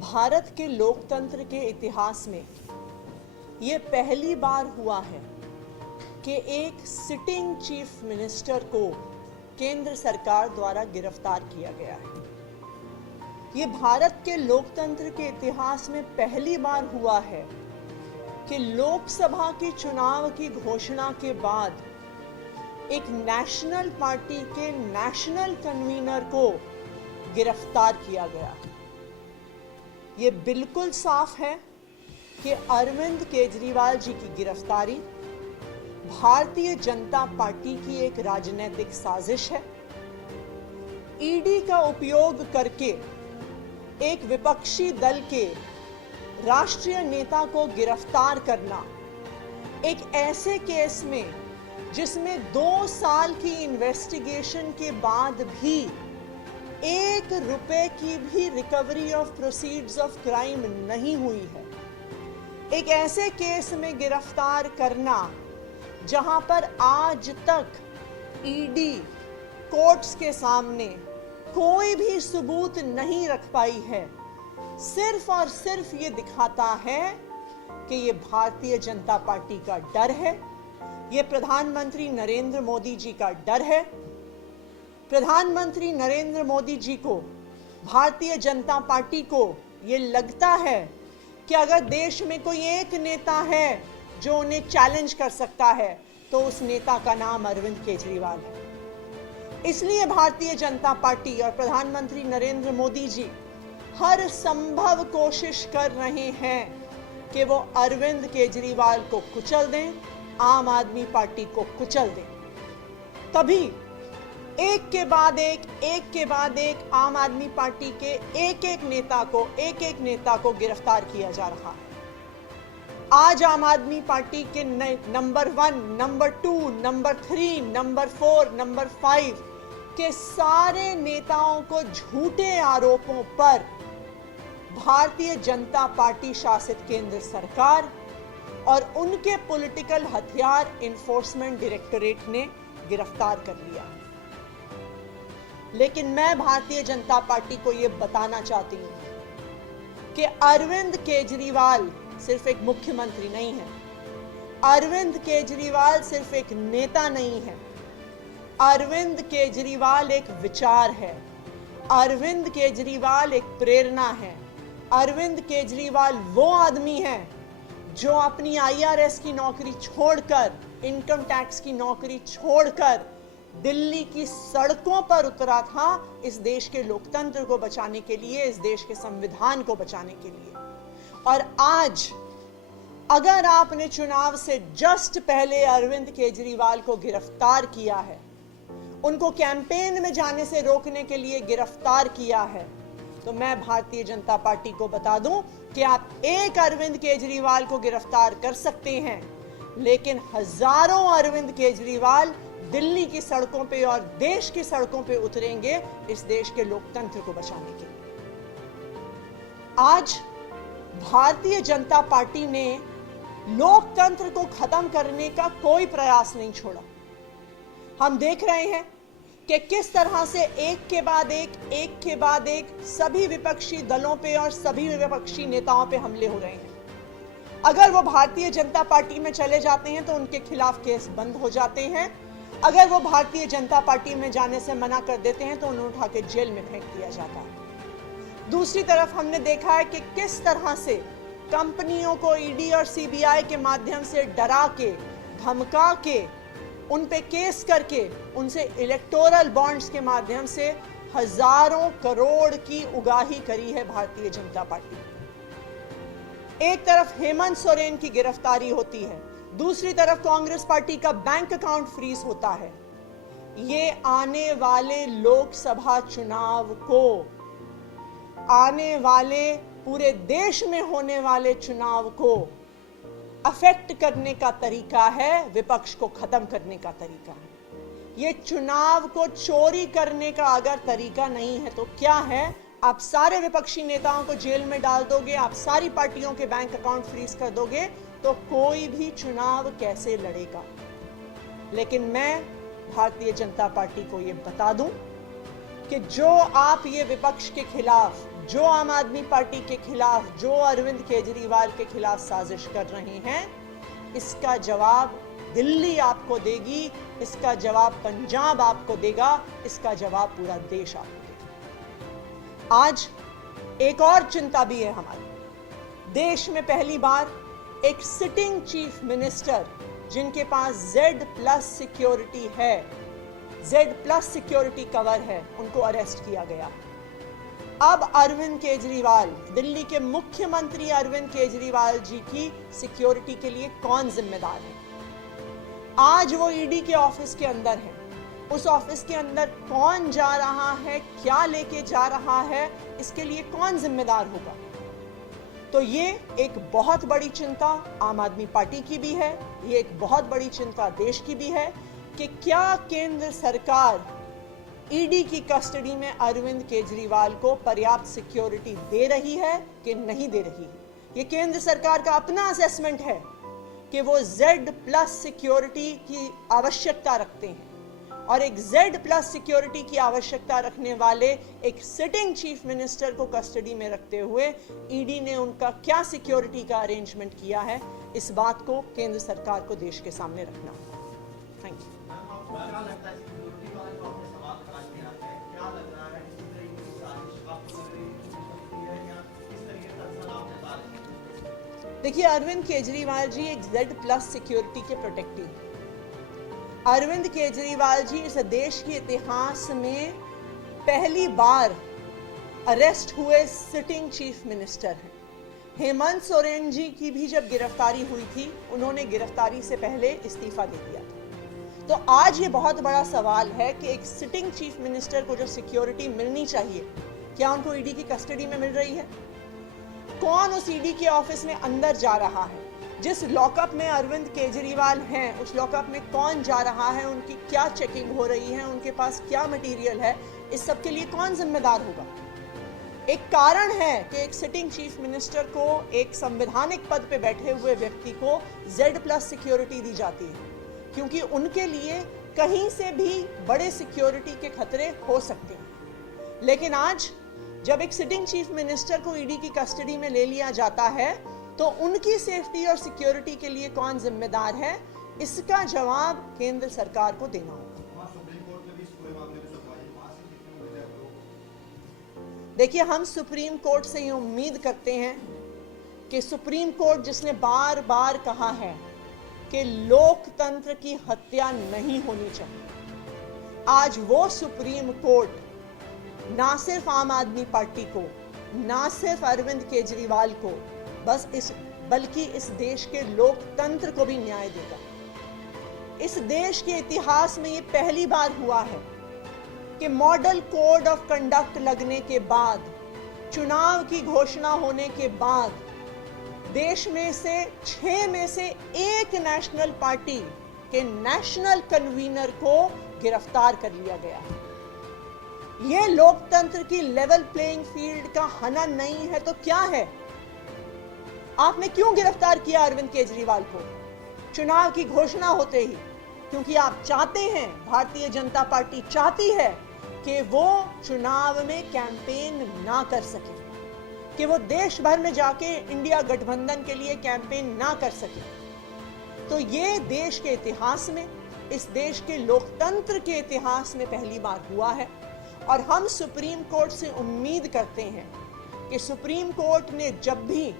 भारत के लोकतंत्र के इतिहास में ये पहली बार हुआ है कि एक सिटिंग चीफ मिनिस्टर को केंद्र सरकार द्वारा गिरफ्तार किया गया है। ये भारत के लोकतंत्र के इतिहास में पहली बार हुआ है कि लोकसभा के चुनाव की घोषणा के बाद एक नेशनल पार्टी के नेशनल कन्वीनर को गिरफ्तार किया गया। ये बिल्कुल साफ है कि अरविंद केजरीवाल जी की गिरफ्तारी भारतीय जनता पार्टी की एक राजनीतिक साजिश है। ईडी का उपयोग करके एक विपक्षी दल के राष्ट्रीय नेता को गिरफ्तार करना, एक ऐसे केस में जिसमें 2 साल की इन्वेस्टिगेशन के बाद भी 1 रुपए की भी recovery of proceeds of crime नहीं हुई है। एक ऐसे केस में गिरफ्तार करना जहां पर आज तक ईडी कोर्ट्स के सामने कोई भी सबूत नहीं रख पाई है, सिर्फ और सिर्फ ये दिखाता है कि ये भारतीय जनता पार्टी का डर है, ये प्रधानमंत्री नरेंद्र मोदी जी का डर है। प्रधानमंत्री नरेंद्र मोदी जी को, भारतीय जनता पार्टी को ये लगता है कि अगर देश में कोई एक नेता है जो उन्हें चैलेंज कर सकता है तो उस नेता का नाम अरविंद केजरीवाल है। इसलिए भारतीय जनता पार्टी और प्रधानमंत्री नरेंद्र मोदी जी हर संभव कोशिश कर रहे हैं कि वो अरविंद केजरीवाल को कुचल दें, आम आदमी पार्टी को कुचल दें। तभी एक के बाद एक आम आदमी पार्टी के एक एक नेता को गिरफ्तार किया जा रहा है। आज आम आदमी पार्टी के number 1, number 2, number 3, number 4, number 5 के सारे नेताओं को झूठे आरोपों पर भारतीय जनता पार्टी शासित केंद्र सरकार और उनके पॉलिटिकल हथियार एनफोर्समेंट डायरेक्टरेट ने गिरफ्तार कर लिया। लेकिन मैं भारतीय जनता पार्टी को यह बताना चाहती हूं कि अरविंद केजरीवाल सिर्फ एक मुख्यमंत्री नहीं है, अरविंद केजरीवाल सिर्फ एक नेता नहीं है, अरविंद केजरीवाल एक विचार है, अरविंद केजरीवाल एक प्रेरणा है। अरविंद केजरीवाल वो आदमी है जो अपनी IRS की नौकरी छोड़कर, इनकम टैक्स की नौकरी छोड़कर दिल्ली की सड़कों पर उतरा था इस देश के लोकतंत्र को बचाने के लिए, इस देश के संविधान को बचाने के लिए। और आज अगर आपने चुनाव से जस्ट पहले अरविंद केजरीवाल को गिरफ्तार किया है, उनको कैंपेन में जाने से रोकने के लिए गिरफ्तार किया है, तो मैं भारतीय जनता पार्टी को बता दूं कि आप एक अरविंद केजरीवाल को गिरफ्तार कर सकते हैं, लेकिन हजारों अरविंद केजरीवाल दिल्ली की सड़कों पे और देश की सड़कों पे उतरेंगे इस देश के लोकतंत्र को बचाने के लिए। आज भारतीय जनता पार्टी ने लोकतंत्र को खत्म करने का कोई प्रयास नहीं छोड़ा। हम देख रहे हैं कि किस तरह से एक के बाद एक सभी विपक्षी दलों पे और सभी विपक्षी नेताओं पे हमले हो रहे हैं। अगर वो भारतीय जनता पार्टी में चले जाते हैं तो उनके खिलाफ केस बंद हो जाते हैं, अगर वो भारतीय जनता पार्टी में जाने से मना कर देते हैं तो उन्हें उठा के जेल में फेंक दिया जाता है। दूसरी तरफ हमने देखा है कि किस तरह से कंपनियों को ईडी और सीबीआई के माध्यम से डरा के, धमका के, उन पे केस करके उनसे इलेक्टोरल बॉन्ड्स के माध्यम से हजारों करोड़ की उगाही करी है भारतीय जनता पार्टी। एक तरफ हेमंत सोरेन की गिरफ्तारी होती है, दूसरी तरफ कांग्रेस पार्टी का बैंक अकाउंट फ्रीज होता है। ये आने वाले लोकसभा चुनाव को, आने वाले पूरे देश में होने वाले चुनाव को अफेक्ट करने का तरीका है, विपक्ष को खत्म करने का तरीका है। ये चुनाव को चोरी करने का अगर तरीका नहीं है तो क्या है? आप सारे विपक्षी नेताओं को जेल में डाल दोगे, आप सारी पार्टियों के बैंक अकाउंट फ्रीज कर दोगे, तो कोई भी चुनाव कैसे लड़ेगा? लेकिन मैं भारतीय जनता पार्टी को यह बता दूं कि जो आप ये विपक्ष के खिलाफ, जो आम आदमी पार्टी के खिलाफ, जो अरविंद केजरीवाल के खिलाफ साजिश कर रहे हैं, इसका जवाब दिल्ली आपको देगी, इसका जवाब पंजाब आपको देगा, इसका जवाब पूरा देश आपको देगा। आज एक और चिंता भी है हमारी। देश में पहली बार एक सिटिंग चीफ मिनिस्टर जिनके पास Z+ सिक्योरिटी है, Z+ सिक्योरिटी कवर है, उनको अरेस्ट किया गया। अब अरविंद केजरीवाल, दिल्ली के मुख्यमंत्री अरविंद केजरीवाल जी की सिक्योरिटी के लिए कौन जिम्मेदार है? आज वो ईडी के ऑफिस के अंदर है। उस ऑफिस के अंदर कौन जा रहा है, क्या लेके जा रहा है, इसके लिए कौन जिम्मेदार होगा? तो ये एक बहुत बड़ी चिंता आम आदमी पार्टी की भी है, ये एक बहुत बड़ी चिंता देश की भी है कि क्या केंद्र सरकार ईडी की कस्टडी में अरविंद केजरीवाल को पर्याप्त सिक्योरिटी दे रही है कि नहीं दे रही है। ये केंद्र सरकार का अपना असेसमेंट है कि वो Z+ सिक्योरिटी की आवश्यकता रखते हैं, और एक Z+ सिक्योरिटी की आवश्यकता रखने वाले एक सिटिंग चीफ मिनिस्टर को कस्टडी में रखते हुए ईडी ने उनका क्या सिक्योरिटी का अरेंजमेंट किया है, इस बात को केंद्र सरकार को देश के सामने रखना होगा। Thank you. देखिए, अरविंद केजरीवाल जी एक Z+ सिक्योरिटी के प्रोटेक्टिव हैं। अरविंद केजरीवाल जी इस देश के इतिहास में पहली बार अरेस्ट हुए सिटिंग चीफ मिनिस्टर हैं। हेमंत सोरेन जी की भी जब गिरफ्तारी हुई थी, उन्होंने गिरफ्तारी से पहले इस्तीफा दे दिया था। तो आज ये बहुत बड़ा सवाल है कि एक सिटिंग चीफ मिनिस्टर को जो सिक्योरिटी मिलनी चाहिए, क्या उनको ईडी की कस्टडी में मिल रही है? कौन उस ईडी के ऑफिस में अंदर जा रहा है? जिस लॉकअप में अरविंद केजरीवाल हैं, उस लॉकअप में कौन जा रहा है, उनकी क्या चेकिंग हो रही है, उनके पास क्या मटेरियल है, इस सब के लिए कौन जिम्मेदार होगा? एक कारण है कि एक सिटिंग चीफ मिनिस्टर को, एक संवैधानिक पद पे बैठे हुए व्यक्ति को Z+ सिक्योरिटी दी जाती है, क्योंकि उनके लिए कहीं से भी बड़े सिक्योरिटी के खतरे हो सकते हैं। लेकिन आज जब एक सिटिंग चीफ मिनिस्टर को ईडी की कस्टडी में ले लिया जाता है, तो उनकी सेफ्टी और सिक्योरिटी के लिए कौन जिम्मेदार है, इसका जवाब केंद्र सरकार को देना होगा। देखिए, हम सुप्रीम कोर्ट से ये उम्मीद करते हैं कि सुप्रीम कोर्ट जिसने बार बार कहा है कि लोकतंत्र की हत्या नहीं होनी चाहिए, आज वो सुप्रीम कोर्ट ना सिर्फ आम आदमी पार्टी को, ना सिर्फ अरविंद केजरीवाल को, बल्कि इस देश के लोकतंत्र को भी न्याय देगा। इस देश के इतिहास में ये पहली बार हुआ है कि मॉडल कोड ऑफ कंडक्ट लगने के बाद, चुनाव की घोषणा होने के बाद, देश में से 6 में से 1 नेशनल पार्टी के नेशनल कन्वीनर को गिरफ्तार कर लिया गया है। ये लोकतंत्र की लेवल प्लेइंग फील्ड का हनन नहीं है तो क्या है? आपने क्यों गिरफ्तार किया अरविंद केजरीवाल को चुनाव की घोषणा होते ही? क्योंकि आप चाहते हैं, भारतीय जनता पार्टी चाहती है कि वो चुनाव में कैंपेन ना कर सके, कि वो देश भर में जाके इंडिया गठबंधन के लिए कैंपेन ना कर सके। तो ये देश के इतिहास में, इस देश के लोकतंत्र के इतिहास में पहली बार हुआ है, और हम सुप्रीम कोर्ट से उम्मीद करते हैं कि सुप्रीम कोर्ट ने जब भी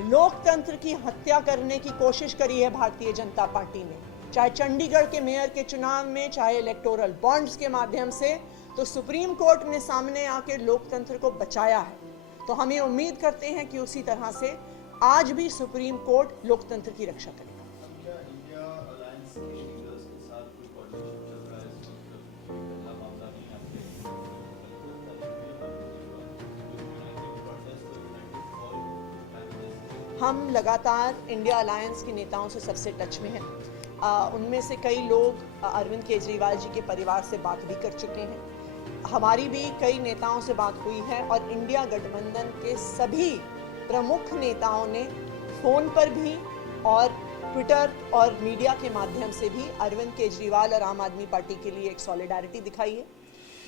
लोकतंत्र की हत्या करने की कोशिश करी है भारतीय जनता पार्टी ने, चाहे चंडीगढ़ के मेयर के चुनाव में, चाहे इलेक्टोरल बॉन्ड्स के माध्यम से, तो सुप्रीम कोर्ट ने सामने आकर लोकतंत्र को बचाया है। तो हम ये उम्मीद करते हैं कि उसी तरह से आज भी सुप्रीम कोर्ट लोकतंत्र की रक्षा करेगा। हम लगातार इंडिया अलायंस के नेताओं से सबसे टच में हैं। उनमें से कई लोग अरविंद केजरीवाल जी के परिवार से बात भी कर चुके हैं। हमारी भी कई नेताओं से बात हुई है, और इंडिया गठबंधन के सभी प्रमुख नेताओं ने फ़ोन पर भी और ट्विटर और मीडिया के माध्यम से भी अरविंद केजरीवाल और आम आदमी पार्टी के लिए एक सॉलिडारिटी दिखाई है।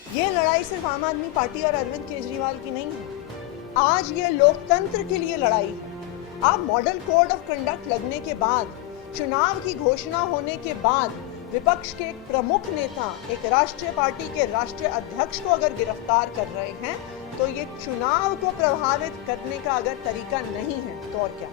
ये लड़ाई सिर्फ आम आदमी पार्टी और अरविंद केजरीवाल की नहीं है, आज ये लोकतंत्र के लिए लड़ाई है। आप मॉडल कोड ऑफ कंडक्ट लगने के बाद, चुनाव की घोषणा होने के बाद विपक्ष के एक प्रमुख नेता, एक राष्ट्रीय पार्टी के राष्ट्रीय अध्यक्ष को अगर गिरफ्तार कर रहे हैं, तो ये चुनाव को प्रभावित करने का अगर तरीका नहीं है तो और क्या।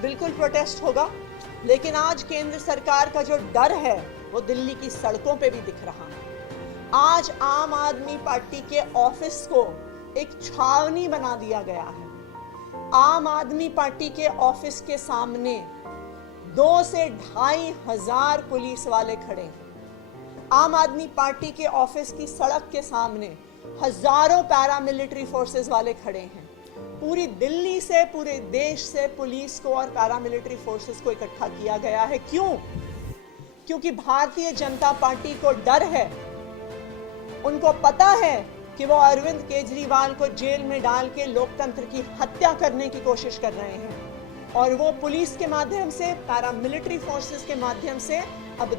बिल्कुल प्रोटेस्ट होगा, लेकिन आज केंद्र सरकार का जो डर है वो दिल्ली की सड़कों पे भी दिख रहा है। आज आम आदमी पार्टी के ऑफिस को एक छावनी बना दिया गया है। आम आदमी पार्टी के ऑफिस के सामने 2 से 2,500 पुलिस वाले खड़े हैं। आम आदमी पार्टी के ऑफिस की सड़क के सामने हजारों पैरामिलिट्री फोर्सेस वाले खड़े हैं। पूरी दिल्ली से, पूरे देश से पुलिस को और पैरामिलिट्री फोर्सेस को इकट्ठा किया गया है। क्यों? क्योंकि भारतीय जनता पार्टी को डर है, उनको पता है कि वो अरविंद केजरीवाल को जेल में डाल के लोकतंत्र की हत्या करने की कोशिश कर रहे हैं, और वो पुलिस के माध्यम से, पैरामिलिट्री फोर्सेस के माध्यम से अब